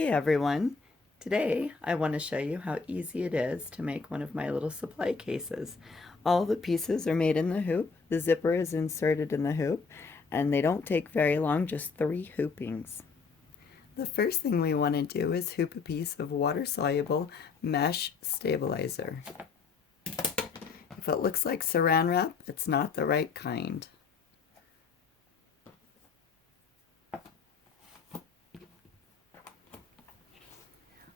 Hey everyone! Today I want to show you how easy it is to make one of my little supply cases. All the pieces are made in the hoop, the zipper is inserted in the hoop, and they don't take very long, just 3 hoopings. The first thing we want to do is hoop a piece of water-soluble mesh stabilizer. If it looks like saran wrap, it's not the right kind.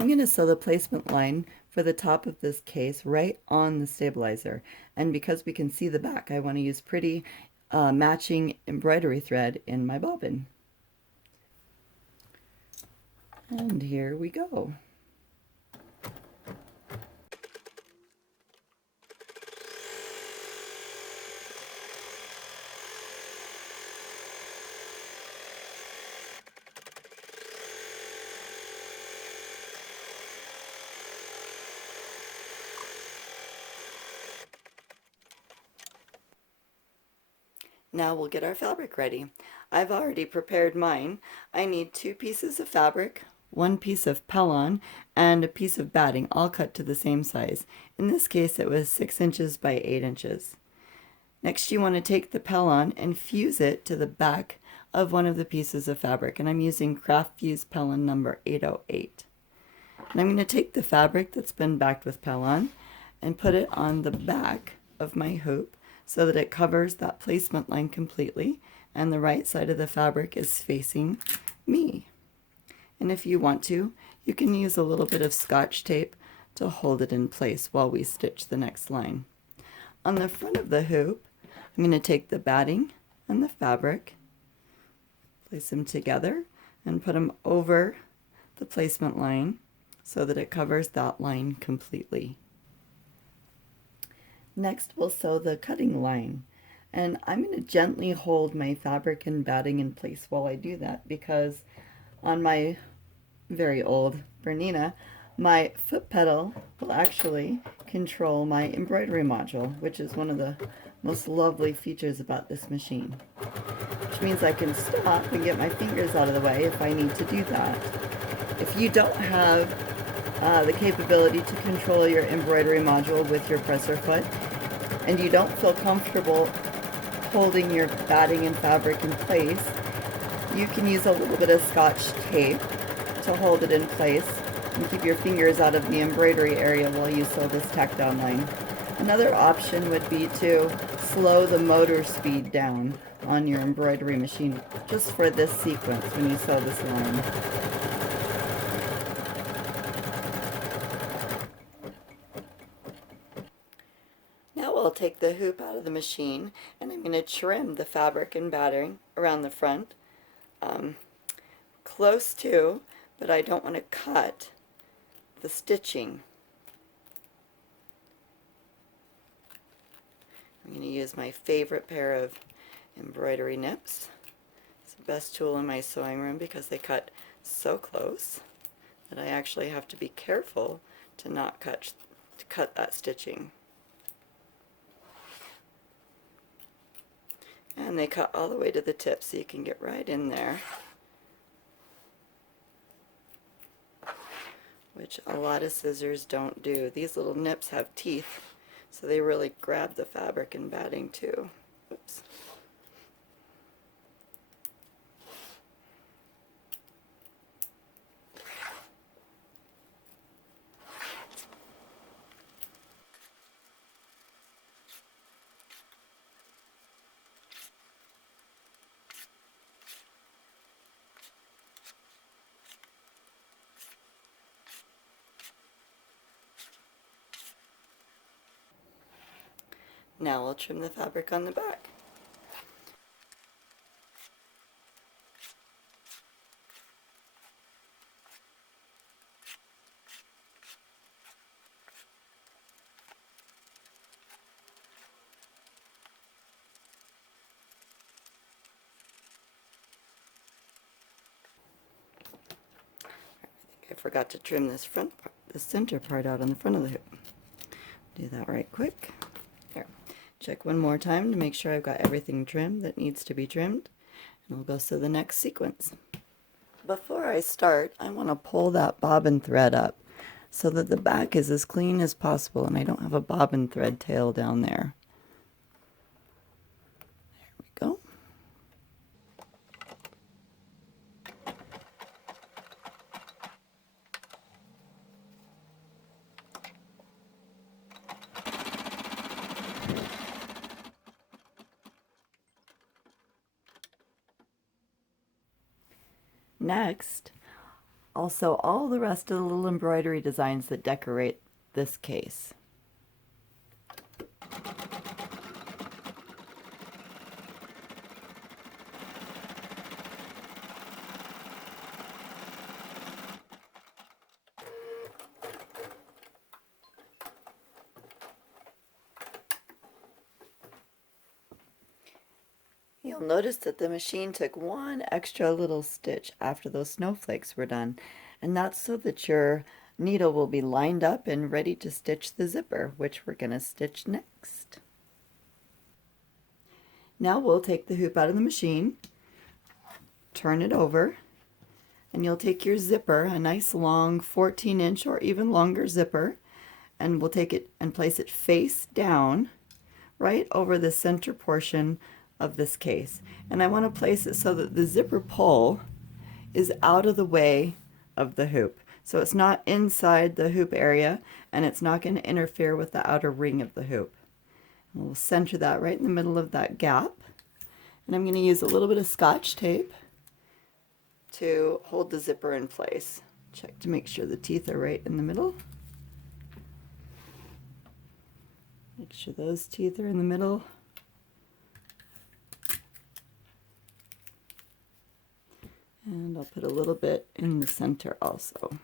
I'm going to sew the placement line for the top of this case right on the stabilizer, and because we can see the back, I want to use pretty matching embroidery thread in my bobbin. And here we go. Now we'll get our fabric ready. I've already prepared mine. I need 2 pieces of fabric, 1 piece of pellon, and a piece of batting, all cut to the same size. In this case it was 6 inches by 8 inches. Next you want to take the pellon and fuse it to the back of one of the pieces of fabric, and I'm using Craft Fuse Pellon number 808. And I'm going to take the fabric that's been backed with pellon and put it on the back of my hoop, so that it covers that placement line completely and the right side of the fabric is facing me. And if you want to, you can use a little bit of Scotch tape to hold it in place while we stitch the next line. On the front of the hoop, I'm going to take the batting and the fabric, place them together, and put them over the placement line so that it covers that line completely. Next we'll sew the cutting line, and I'm going to gently hold my fabric and batting in place while I do that, because on my very old Bernina, my foot pedal will actually control my embroidery module, which is one of the most lovely features about this machine, which means I can stop and get my fingers out of the way if I need to do that. If you don't have the capability to control your embroidery module with your presser foot, and you don't feel comfortable holding your batting and fabric in place, you can use a little bit of Scotch tape to hold it in place and keep your fingers out of the embroidery area while you sew this tack down line. Another option would be to slow the motor speed down on your embroidery machine just for this sequence when you sew this line. Now we'll take the hoop out of the machine, and I'm going to trim the fabric and batting around the front, close to, but I don't want to cut the stitching. I'm going to use my favorite pair of embroidery nips. It's the best tool in my sewing room because they cut so close that I actually have to be careful to not cut that stitching. And they cut all the way to the tip, so you can get right in there, which a lot of scissors don't do. These little nips have teeth, so they really grab the fabric and batting too. Oops. Now we'll trim the fabric on the back. I forgot to trim this front part, the center part out on the front of the hoop. Do that right quick. There. Check one more time to make sure I've got everything trimmed that needs to be trimmed, and we'll go to the next sequence. Before I start, I want to pull that bobbin thread up so that the back is as clean as possible and I don't have a bobbin thread tail down there. There we go. Next, I'll sew all the rest of the little embroidery designs that decorate this case. You'll notice that the machine took one extra little stitch after those snowflakes were done, and that's so that your needle will be lined up and ready to stitch the zipper, which we're going to stitch next. Now we'll take the hoop out of the machine, turn it over, and you'll take your zipper, a nice long 14-inch or even longer zipper, and we'll take it and place it face down right over the center portion of this case. And I want to place it so that the zipper pull is out of the way of the hoop. So it's not inside the hoop area and it's not going to interfere with the outer ring of the hoop. And we'll center that right in the middle of that gap. And I'm going to use a little bit of Scotch tape to hold the zipper in place. Check to make sure the teeth are right in the middle. Make sure those teeth are in the middle. And I'll put a little bit in the center also.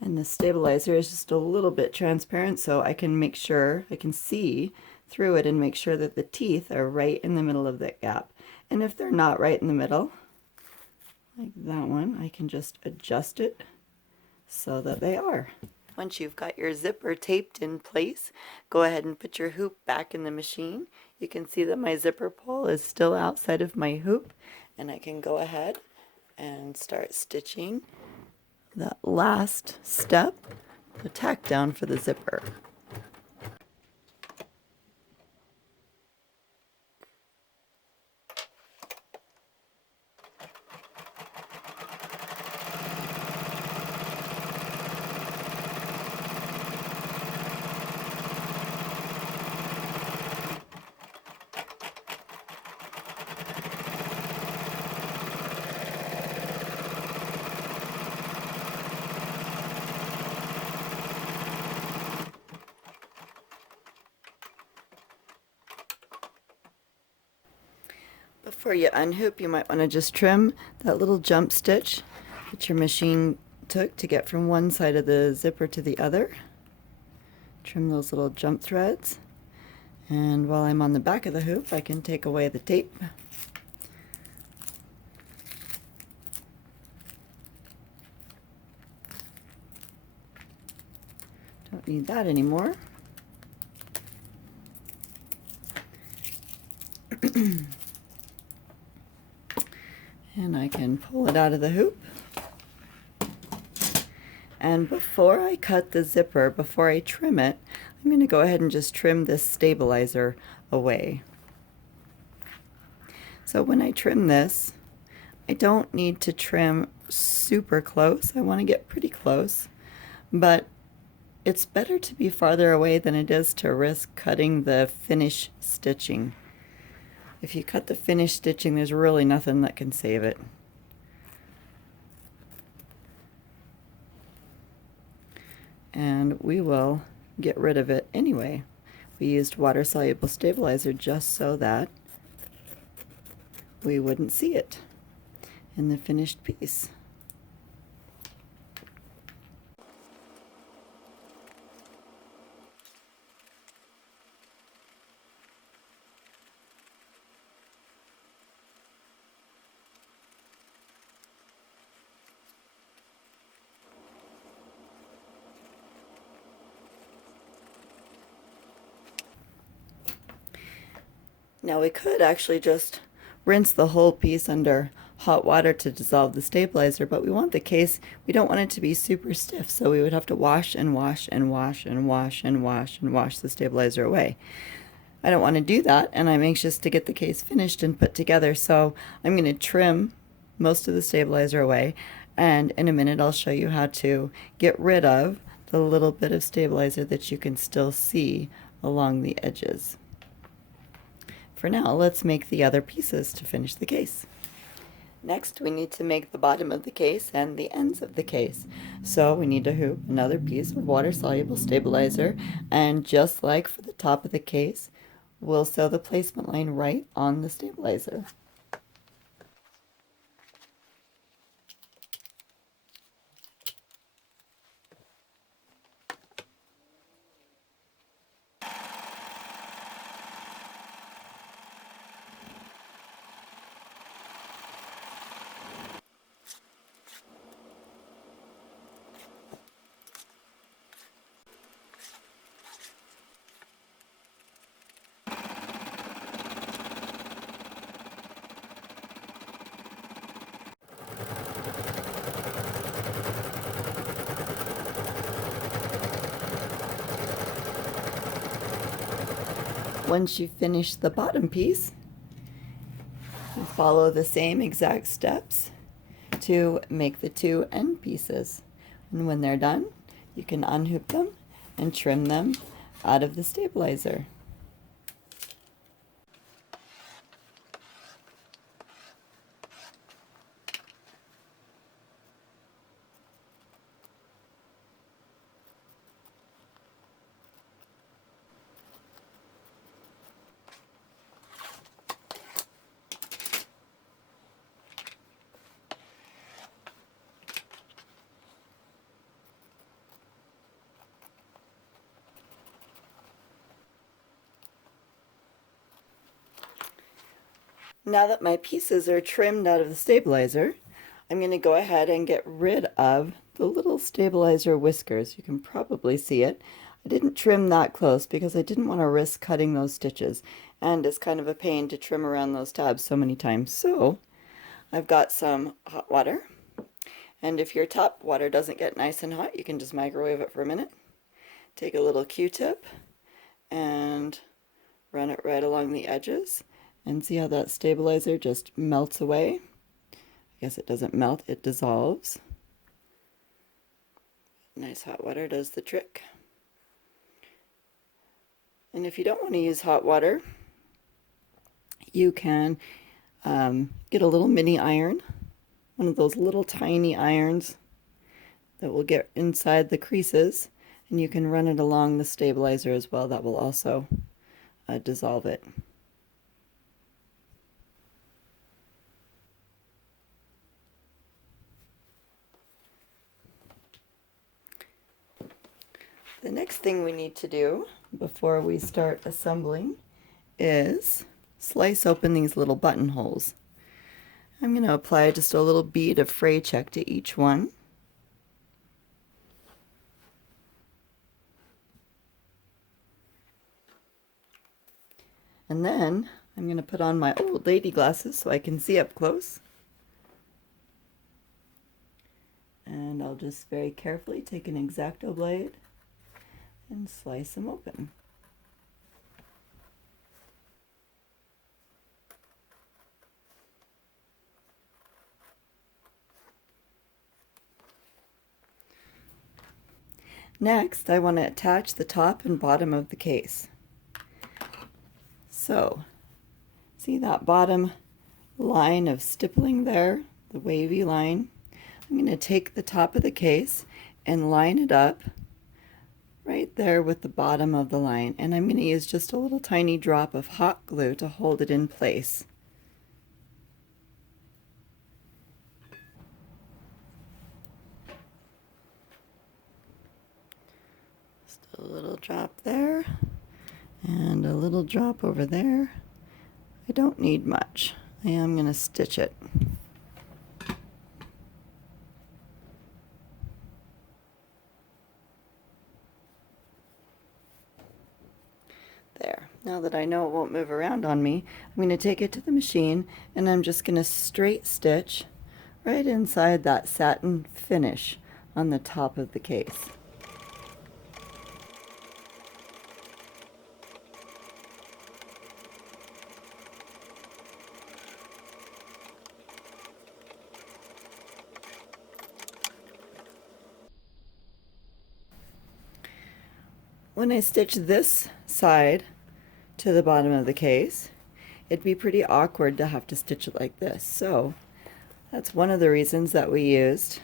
And the stabilizer is just a little bit transparent so I can make sure, I can see through it and make sure that the teeth are right in the middle of that gap. And if they're not right in the middle, like that one, I can just adjust it so that they are. Once you've got your zipper taped in place, go ahead and put your hoop back in the machine. You can see that my zipper pull is still outside of my hoop, and I can go ahead and start stitching that last step, the tack down for the zipper. Before you unhoop, you might want to just trim that little jump stitch that your machine took to get from one side of the zipper to the other. Trim those little jump threads. And while I'm on the back of the hoop, I can take away the tape. Don't need that anymore. And I can pull it out of the hoop. And before I cut the zipper, before I trim it, I'm going to go ahead and just trim this stabilizer away. So when I trim this, I don't need to trim super close. I want to get pretty close, but it's better to be farther away than it is to risk cutting the finish stitching. If you cut the finish stitching, there's really nothing that can save it. And we will get rid of it anyway. We used water-soluble stabilizer just so that we wouldn't see it in the finished piece. Now we could actually just rinse the whole piece under hot water to dissolve the stabilizer, but we want the case, we don't want it to be super stiff, so we would have to wash and wash and wash and wash and wash and wash the stabilizer away. I don't want to do that, and I'm anxious to get the case finished and put together, so I'm going to trim most of the stabilizer away, and in a minute I'll show you how to get rid of the little bit of stabilizer that you can still see along the edges. For now, let's make the other pieces to finish the case. Next, we need to make the bottom of the case and the ends of the case. So we need to hoop another piece of water-soluble stabilizer, and just like for the top of the case, we'll sew the placement line right on the stabilizer. Once you finish the bottom piece, you follow the same exact steps to make the two end pieces. And when they're done, you can unhoop them and trim them out of the stabilizer. Now that my pieces are trimmed out of the stabilizer, I'm going to go ahead and get rid of the little stabilizer whiskers. You can probably see it. I didn't trim that close because I didn't want to risk cutting those stitches, and it's kind of a pain to trim around those tabs so many times. So I've got some hot water, and if your tap water doesn't get nice and hot, you can just microwave it for a minute. Take a little Q-tip and run it right along the edges. And see how that stabilizer just melts away? I guess it doesn't melt, it dissolves. Nice hot water does the trick. And if you don't want to use hot water, you can get a little mini iron, one of those little tiny irons that will get inside the creases, and you can run it along the stabilizer as well. That will also dissolve it. The next thing we need to do before we start assembling is slice open these little buttonholes. I'm going to apply just a little bead of fray check to each one. And then I'm going to put on my old lady glasses so I can see up close. And I'll just very carefully take an X-Acto blade and slice them open. Next, I want to attach the top and bottom of the case. So, see that bottom line of stippling there, the wavy line? I'm going to take the top of the case and line it up right there with the bottom of the line, and I'm going to use just a little tiny drop of hot glue to hold it in place. Just a little drop there and a little drop over there. I don't need much. I am going to stitch it. There. Now Now that I know it won't move around on me, I'm going to take it to the machine and I'm just going to straight stitch right inside that satin finish on the top of the case. When I stitch this side to the bottom of the case, it'd be pretty awkward to have to stitch it like this. So that's one of the reasons that we used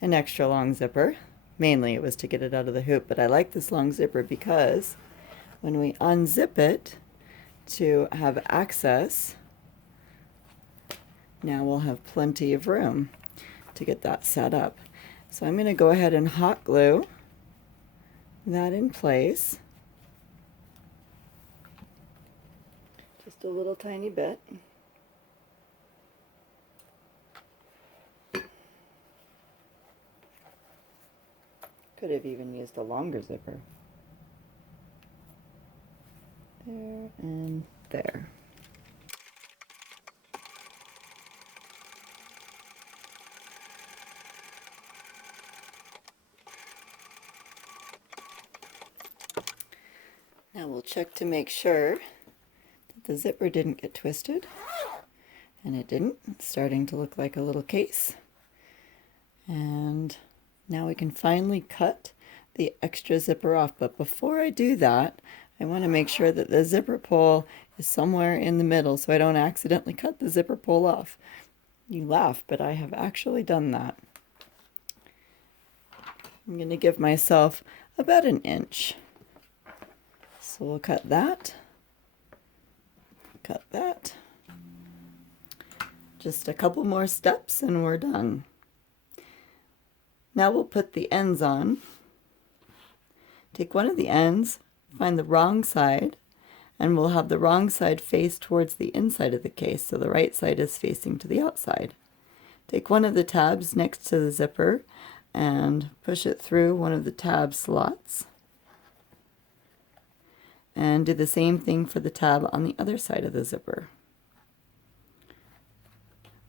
an extra long zipper. Mainly it was to get it out of the hoop, but I like this long zipper because when we unzip it to have access, now we'll have plenty of room to get that set up. So I'm going to go ahead and hot glue that in place. Just a little tiny bit. Could have even used a longer zipper. There and there. Now we'll check to make sure that the zipper didn't get twisted. And it didn't. It's starting to look like a little case. And now we can finally cut the extra zipper off. But before I do that, I want to make sure that the zipper pull is somewhere in the middle so I don't accidentally cut the zipper pull off. You laugh, but I have actually done that. I'm going to give myself about an inch. So we'll cut that. Cut that. Just a couple more steps and we're done. Now we'll put the ends on. Take one of the ends, find the wrong side, and we'll have the wrong side face towards the inside of the case, so the right side is facing to the outside. Take one of the tabs next to the zipper and push it through one of the tab slots. And do the same thing for the tab on the other side of the zipper.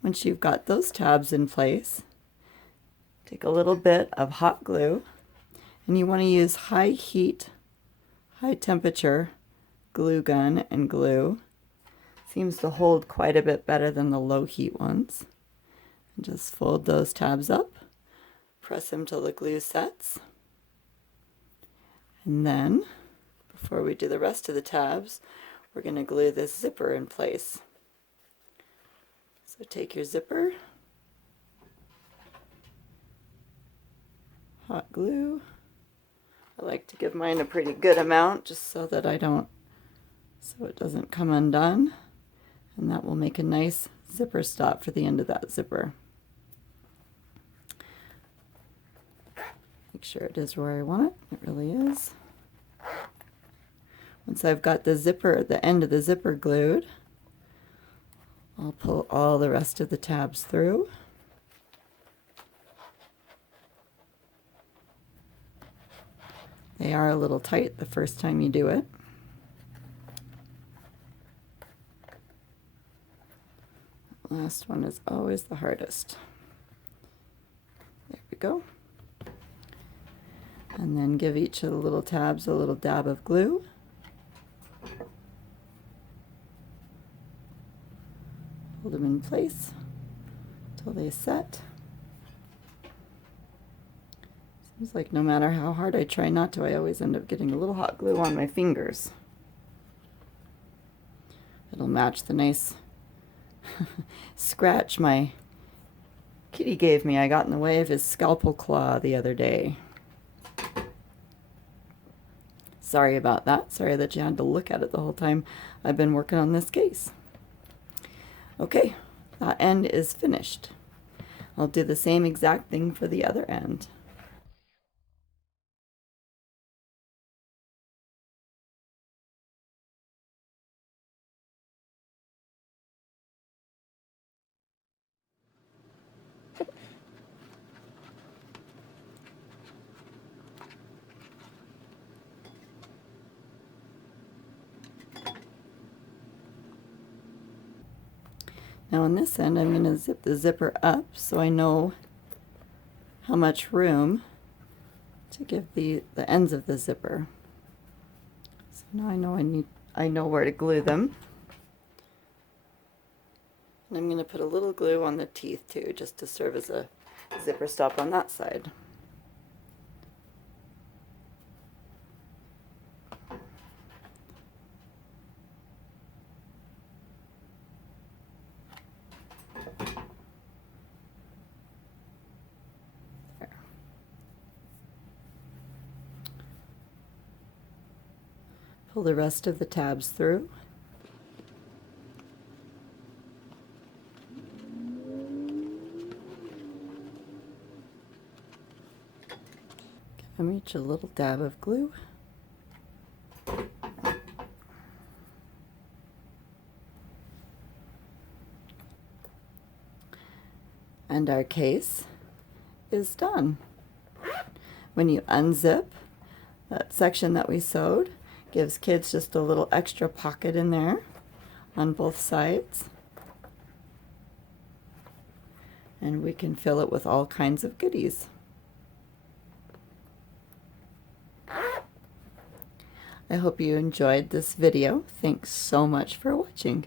Once you've got those tabs in place, take a little bit of hot glue, and you want to use high heat, high temperature glue gun and glue. Seems to hold quite a bit better than the low heat ones. And just fold those tabs up, press them till the glue sets, and then before we do the rest of the tabs, we're going to glue this zipper in place. So take your zipper, hot glue. I like to give mine a pretty good amount just so that so it doesn't come undone. And that will make a nice zipper stop for the end of that zipper. Make sure it is where I want it. It really is. Once I've got the end of the zipper glued, I'll pull all the rest of the tabs through. They are a little tight the first time you do it. Last one is always the hardest. There we go. And then give each of the little tabs a little dab of glue. Hold them in place until they set. Seems like no matter how hard I try not to, I always end up getting a little hot glue on my fingers. It'll match the nice scratch my kitty gave me. I got in the way of his scalpel claw the other day. Sorry about that. Sorry that you had to look at it the whole time I've been working on this case. Okay, that end is finished. I'll do the same exact thing for the other end. Now on this end, I'm going to zip the zipper up so I know how much room to give the ends of the zipper. So now I know where to glue them. And I'm going to put a little glue on the teeth too, just to serve as a zipper stop on that side. There. Pull the rest of the tabs through. Give them each a little dab of glue. And our case is done. When you unzip that section that we sewed, gives kids just a little extra pocket in there on both sides. And we can fill it with all kinds of goodies. I hope you enjoyed this video. Thanks so much for watching.